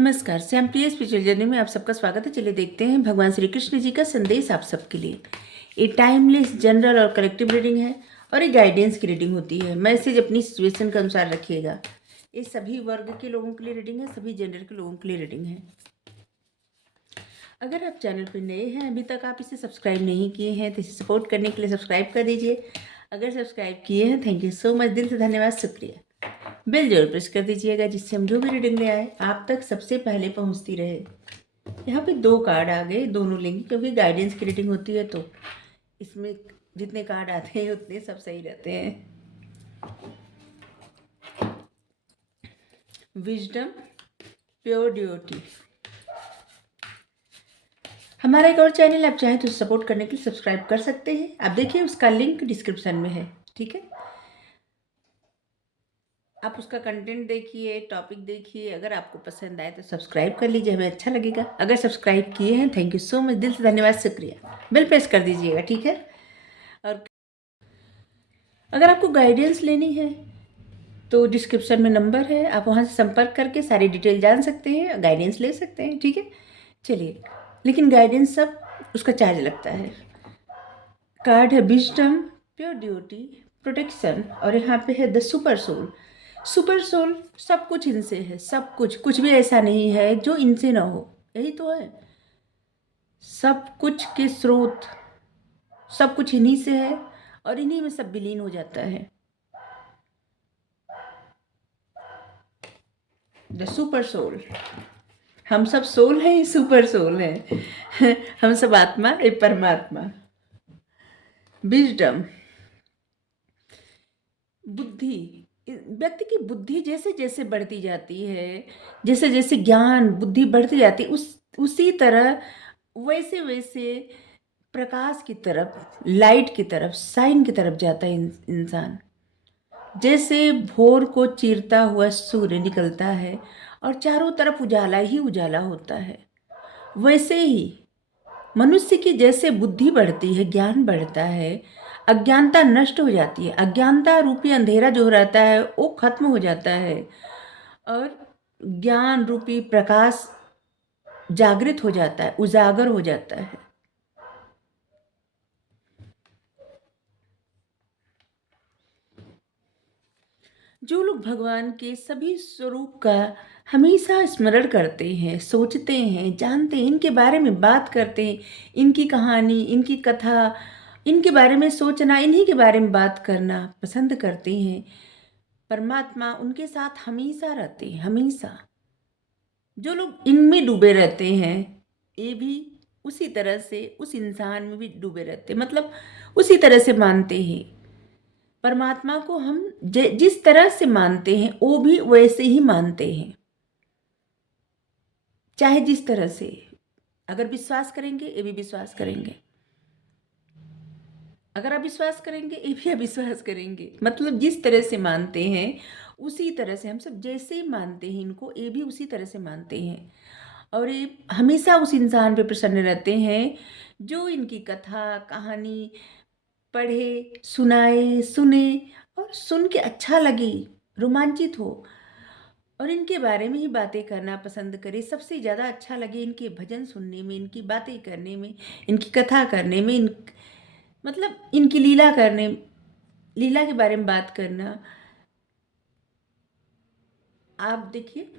नमस्कार, श्याम प्रिय spiritual journey में आप सबका स्वागत है। चलिए देखते हैं भगवान श्री कृष्ण जी का संदेश आप सबके लिए। ये टाइमलेस, जनरल और कलेक्टिव रीडिंग है और ये गाइडेंस की रीडिंग होती है। मैसेज अपनी सिचुएशन के अनुसार रखिएगा। ये सभी वर्ग के लोगों के लिए रीडिंग है, सभी जेंडर के लोगों के लिए रीडिंग है। अगर आप चैनल पर नए हैं, अभी तक आप इसे सब्सक्राइब नहीं किए हैं, तो इसे सपोर्ट करने के लिए सब्सक्राइब कर दीजिए। अगर सब्सक्राइब किए हैं, थैंक यू सो मच, दिल से धन्यवाद, शुक्रिया। बेल जरूर प्रेस कर दीजिएगा, जिससे हम जो भी रीडिंग ले आए आप तक सबसे पहले पहुंचती रहे। यहाँ पे 2 कार्ड आ गए, दोनों लेंगे क्योंकि गाइडेंस की रीडिंग होती है, तो इसमें जितने कार्ड आते हैं उतने सब सही रहते हैं। Wisdom, pure duty. हमारा एक और चैनल आप चाहें तो सपोर्ट करने के लिए सब्सक्राइब कर सकते हैं। आप देखिए, उसका लिंक डिस्क्रिप्शन में है, ठीक है। आप उसका कंटेंट देखिए, टॉपिक देखिए, अगर आपको पसंद आए तो सब्सक्राइब कर लीजिए, हमें अच्छा लगेगा। अगर सब्सक्राइब किए हैं, थैंक यू सो मच, दिल से धन्यवाद, शुक्रिया। बेल प्रेस कर दीजिएगा, ठीक है। और अगर आपको गाइडेंस लेनी है तो डिस्क्रिप्शन में नंबर है, आप वहाँ से संपर्क करके सारी डिटेल जान सकते हैं, गाइडेंस ले सकते हैं, ठीक है। चलिए, लेकिन गाइडेंस सब उसका चार्ज लगता है। कार्ड है विजडम, प्योर ड्यूटी, प्रोटेक्शन, और यहाँ पे है the super soul. Super soul सब कुछ इनसे है, सब कुछ, कुछ भी ऐसा नहीं है जो इनसे ना हो, यही तो है। सब कुछ के स्रोत, सब कुछ इन्हीं से है और इन्हीं में सब विलीन हो जाता है। द सुपर सोल, हम सब सोल हैं, सुपर सोल हैं हम सब आत्मा, एक परमात्मा। विजडम, बुद्धि। व्यक्ति की बुद्धि जैसे जैसे बढ़ती जाती है, जैसे जैसे ज्ञान बुद्धि बढ़ती जाती है, उसी तरह वैसे वैसे प्रकाश की तरफ, लाइट की तरफ, साइन की तरफ जाता है इंसान। जैसे भोर को चीरता हुआ सूर्य निकलता है और चारों तरफ उजाला ही उजाला होता है, वैसे ही मनुष्य की जैसे बुद्धि बढ़ती है, ज्ञान बढ़ता है, अज्ञानता नष्ट हो जाती है, अज्ञानता रूपी अंधेरा जो रहता है वो खत्म हो जाता है और ज्ञान रूपी प्रकाश जागृत हो जाता है, उजागर हो जाता है। जो लोग भगवान के सभी स्वरूप का हमेशा स्मरण करते हैं, सोचते हैं, जानते हैं, इनके बारे में बात करते हैं, इनकी कहानी, इनकी कथा, इनके बारे में सोचना, इन्हीं के बारे में बात करना पसंद करते हैं, परमात्मा उनके साथ हमेशा रहते हैं, हमेशा। जो लोग इनमें डूबे रहते हैं, ये भी उसी तरह से उस इंसान में भी डूबे रहते हैं, मतलब उसी तरह से मानते हैं। परमात्मा को हम जिस तरह से मानते हैं वो भी वैसे ही मानते हैं, चाहे जिस तरह से। अगर विश्वास करेंगे ये भी विश्वास करेंगे, अगर अविश्वास करेंगे ये भी अविश्वास करेंगे, मतलब जिस तरह से मानते हैं उसी तरह से हम सब जैसे ही मानते हैं इनको, ये भी उसी तरह से मानते हैं। और ये हमेशा उस इंसान पे प्रसन्न रहते हैं जो इनकी कथा कहानी पढ़े, सुनाए, सुने और सुन के अच्छा लगे, रोमांचित हो और इनके बारे में ही बातें करना पसंद करे। सबसे ज़्यादा अच्छा लगे इनके भजन सुनने में, इनकी बातें करने में, इनकी कथा करने में, मतलब इनकी लीला करने, लीला के बारे में बात करना। आप देखिए,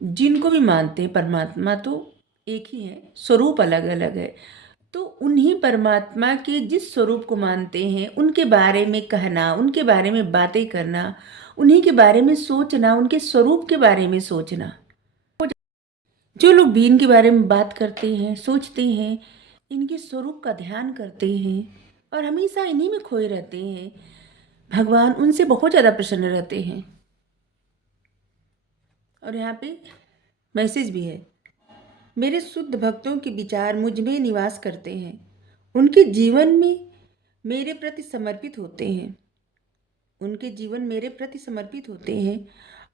जिनको भी मानते हैं परमात्मा तो एक ही है, स्वरूप अलग अलग है, तो उन्हीं परमात्मा के जिस स्वरूप को मानते हैं उनके बारे में कहना, उनके बारे में बातें करना, उन्हीं के बारे में सोचना, उनके स्वरूप के बारे में सोचना। जो लोग भी इनके बारे में बात करते हैं, सोचते हैं, इनके स्वरूप का ध्यान करते हैं और हमेशा इन्हीं में खोए रहते हैं, भगवान उनसे बहुत ज़्यादा प्रसन्न रहते हैं। और यहाँ पे मैसेज भी है, मेरे शुद्ध भक्तों के विचार मुझ में निवास करते हैं, उनके जीवन में मेरे प्रति समर्पित होते हैं, उनके जीवन मेरे प्रति समर्पित होते हैं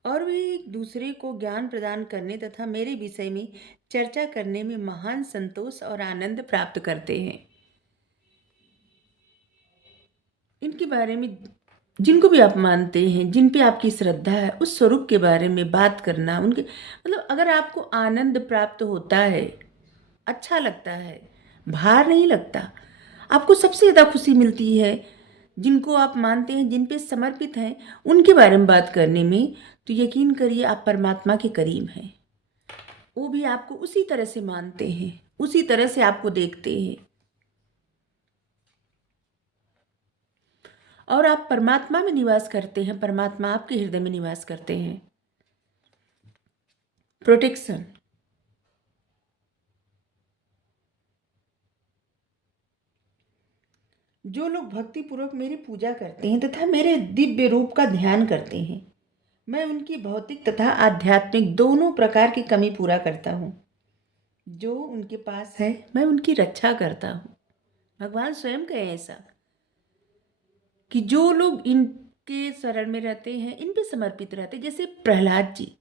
और वे एक दूसरे को ज्ञान प्रदान करने तथा मेरे विषय में चर्चा करने में महान संतोष और आनंद प्राप्त करते हैं। इनके बारे में जिनको भी आप मानते हैं, जिन पे आपकी श्रद्धा है, उस स्वरूप के बारे में बात करना, उनके मतलब अगर आपको आनंद प्राप्त होता है, अच्छा लगता है, भार नहीं लगता, आपको सबसे ज़्यादा खुशी मिलती है, जिनको आप मानते हैं, जिन पे समर्पित हैं, उनके बारे में बात करने में, तो यकीन करिए आप परमात्मा के करीब हैं। वो भी आपको उसी तरह से मानते हैं, उसी तरह से आपको देखते हैं, और आप परमात्मा में निवास करते हैं, परमात्मा आपके हृदय में निवास करते हैं। प्रोटेक्शन, जो लोग भक्ति पूर्वक मेरी पूजा करते हैं तथा मेरे दिव्य रूप का ध्यान करते हैं, मैं उनकी भौतिक तथा आध्यात्मिक दोनों प्रकार की कमी पूरा करता हूँ। जो उनके पास है मैं उनकी रक्षा करता हूँ। भगवान स्वयं कहे ऐसा कि जो लोग इनके शरण में रहते हैं, इन पे समर्पित रहते, जैसे प्रहलाद जी,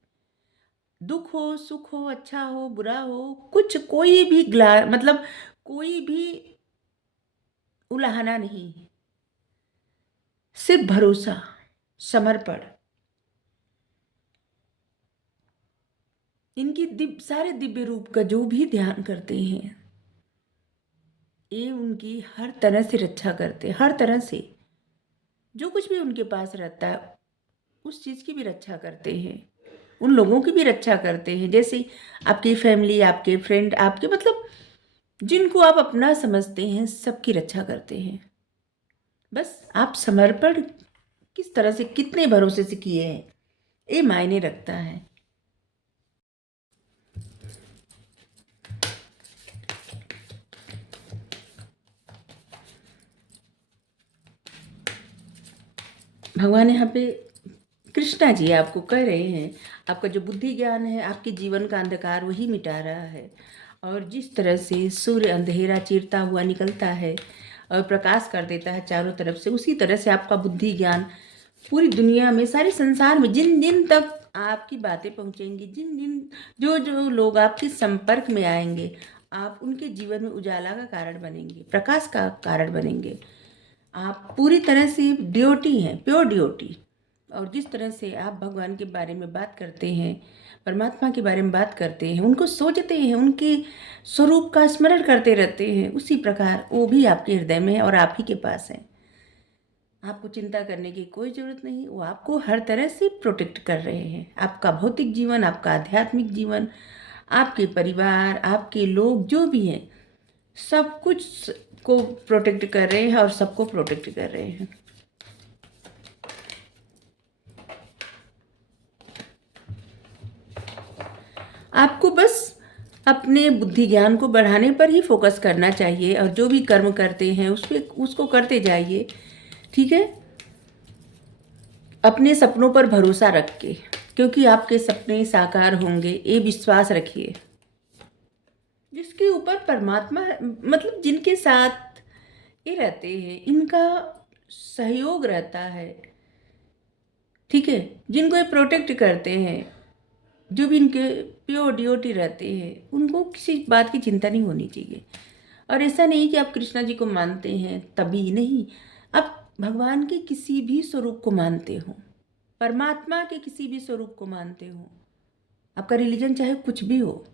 दुख हो सुख हो, अच्छा हो बुरा हो, कुछ कोई भी मतलब कोई भी उलाहना नहीं, सिर्फ भरोसा, समर्पण। इनकी सारे दिव्य रूप का जो भी ध्यान करते हैं, ये उनकी हर तरह से रक्षा करते हैं, हर तरह से जो कुछ भी उनके पास रहता है उस चीज़ की भी रक्षा करते हैं, उन लोगों की भी रक्षा करते हैं, जैसे आपकी फैमिली, आपके फ्रेंड, आपके मतलब जिनको आप अपना समझते हैं, सबकी रक्षा करते हैं। बस आप समर्पण किस तरह से, कितने भरोसे से किए हैं, ये मायने रखता है। भगवान यहाँ पे कृष्णा जी आपको कह रहे हैं, आपका जो बुद्धि ज्ञान है, आपके जीवन का अंधकार वही मिटा रहा है। और जिस तरह से सूर्य अंधेरा चीरता हुआ निकलता है और प्रकाश कर देता है चारों तरफ से, उसी तरह से आपका बुद्धि ज्ञान पूरी दुनिया में, सारे संसार में जिन जिन तक आपकी बातें पहुँचेंगी, जिन जिन जो जो लोग आपके संपर्क में आएंगे, आप उनके जीवन में उजाला का कारण बनेंगे, प्रकाश का कारण बनेंगे। आप पूरी तरह से ड्योटी हैं, प्योर ड्योटी। और जिस तरह से आप भगवान के बारे में बात करते हैं, परमात्मा के बारे में बात करते हैं, उनको सोचते हैं, उनके स्वरूप का स्मरण करते रहते हैं, उसी प्रकार वो भी आपके हृदय में है और आप ही के पास है। आपको चिंता करने की कोई ज़रूरत नहीं, वो आपको हर तरह से प्रोटेक्ट कर रहे हैं। आपका भौतिक जीवन, आपका आध्यात्मिक जीवन, आपके परिवार, आपके लोग जो भी हैं, सब कुछ को प्रोटेक्ट कर रहे हैं और सबको प्रोटेक्ट कर रहे हैं। आपको बस अपने बुद्धि ज्ञान को बढ़ाने पर ही फोकस करना चाहिए, और जो भी कर्म करते हैं उसको करते जाइए, ठीक है, अपने सपनों पर भरोसा रख के, क्योंकि आपके सपने साकार होंगे, ये विश्वास रखिए। जिसके ऊपर परमात्मा मतलब जिनके साथ ये रहते हैं, इनका सहयोग रहता है, ठीक है, जिनको ये प्रोटेक्ट करते हैं, जो भी इनके प्योर ड्योटी रहते हैं, उनको किसी बात की चिंता नहीं होनी चाहिए। और ऐसा नहीं कि आप कृष्णा जी को मानते हैं तभी नहीं, आप भगवान के किसी भी स्वरूप को मानते हो, परमात्मा के किसी भी स्वरूप को मानते हो, आपका रिलीजन चाहे कुछ भी हो,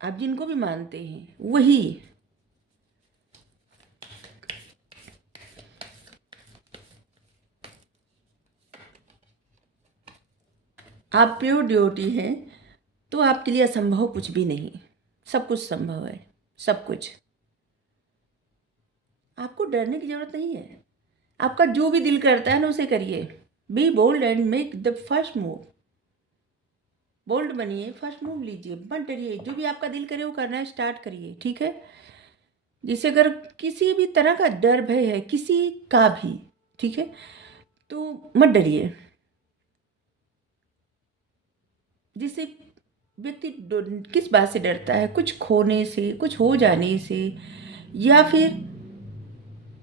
आप जिनको भी मानते हैं वही आप प्योर ड्योटी हैं, तो आपके लिए असंभव कुछ भी नहीं, सब कुछ संभव है, सब कुछ। आपको डरने की जरूरत नहीं है, आपका जो भी दिल करता है ना उसे करिए। Be bold and make the first move. Bold बनिए, फर्स्ट मूव लीजिए, मत डरिए, जो भी आपका दिल करे वो करना स्टार्ट करिए, ठीक है। जैसे अगर किसी भी तरह का डर भय है, किसी का भी, ठीक है, तो मत डरिए। जिससे व्यक्ति किस बात से डरता है, कुछ खोने से, कुछ हो जाने से, या फिर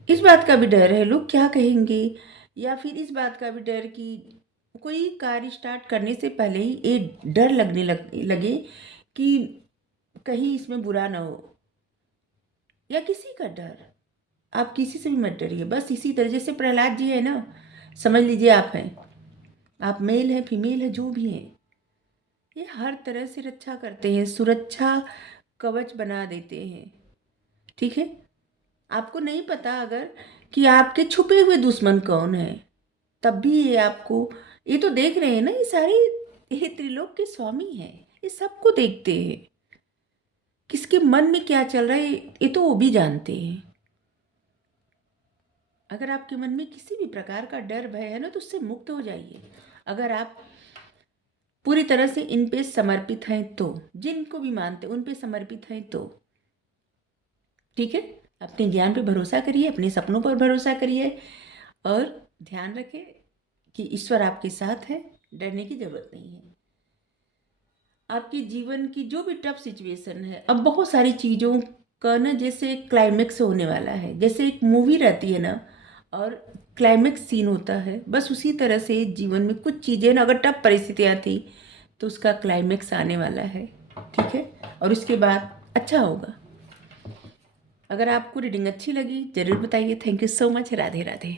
इस बात का भी डर है लोग क्या कहेंगे, या फिर इस बात का भी डर कि कोई कार्य स्टार्ट करने से पहले ही एक डर लगे कि कहीं इसमें बुरा ना हो, या किसी का डर, आप किसी से भी मत डरिए। बस इसी तरह जैसे प्रहलाद जी है ना, समझ लीजिए आप हैं, आप मेल हैं फीमेल है जो भी हैं, ये हर तरह से रक्षा करते हैं, सुरक्षा कवच बना देते हैं। ठीक है, आपको नहीं पता अगर कि आपके छुपे हुए दुश्मन कौन है, तब भी ये आपको, ये तो देख रहे हैं ना, ये सारे, ये त्रिलोक के स्वामी हैं, ये सबको देखते हैं, किसके मन में क्या चल रहा है ये तो वो भी जानते हैं। अगर आपके मन में किसी भी प्रकार का डर भय है ना, तो उससे मुक्त हो जाइए। अगर आप पूरी तरह से इन पे समर्पित हैं तो, जिनको भी मानते उन पे समर्पित हैं तो ठीक है, अपने ज्ञान पे भरोसा करिए, अपने सपनों पर भरोसा करिए, और ध्यान रखें कि ईश्वर आपके साथ है, डरने की जरूरत नहीं है। आपके जीवन की जो भी टफ सिचुएशन है, अब बहुत सारी चीज़ों का ना जैसे क्लाइमेक्स होने वाला है, जैसे एक मूवी रहती है ना और क्लाइमेक्स सीन होता है, बस उसी तरह से जीवन में कुछ चीज़ें ना, अगर टफ परिस्थितियाँ थी तो उसका क्लाइमेक्स आने वाला है। ठीक है, और उसके बाद अच्छा होगा। अगर आपको रीडिंग अच्छी लगी ज़रूर बताइए। Thank you so much. Radhe Radhe.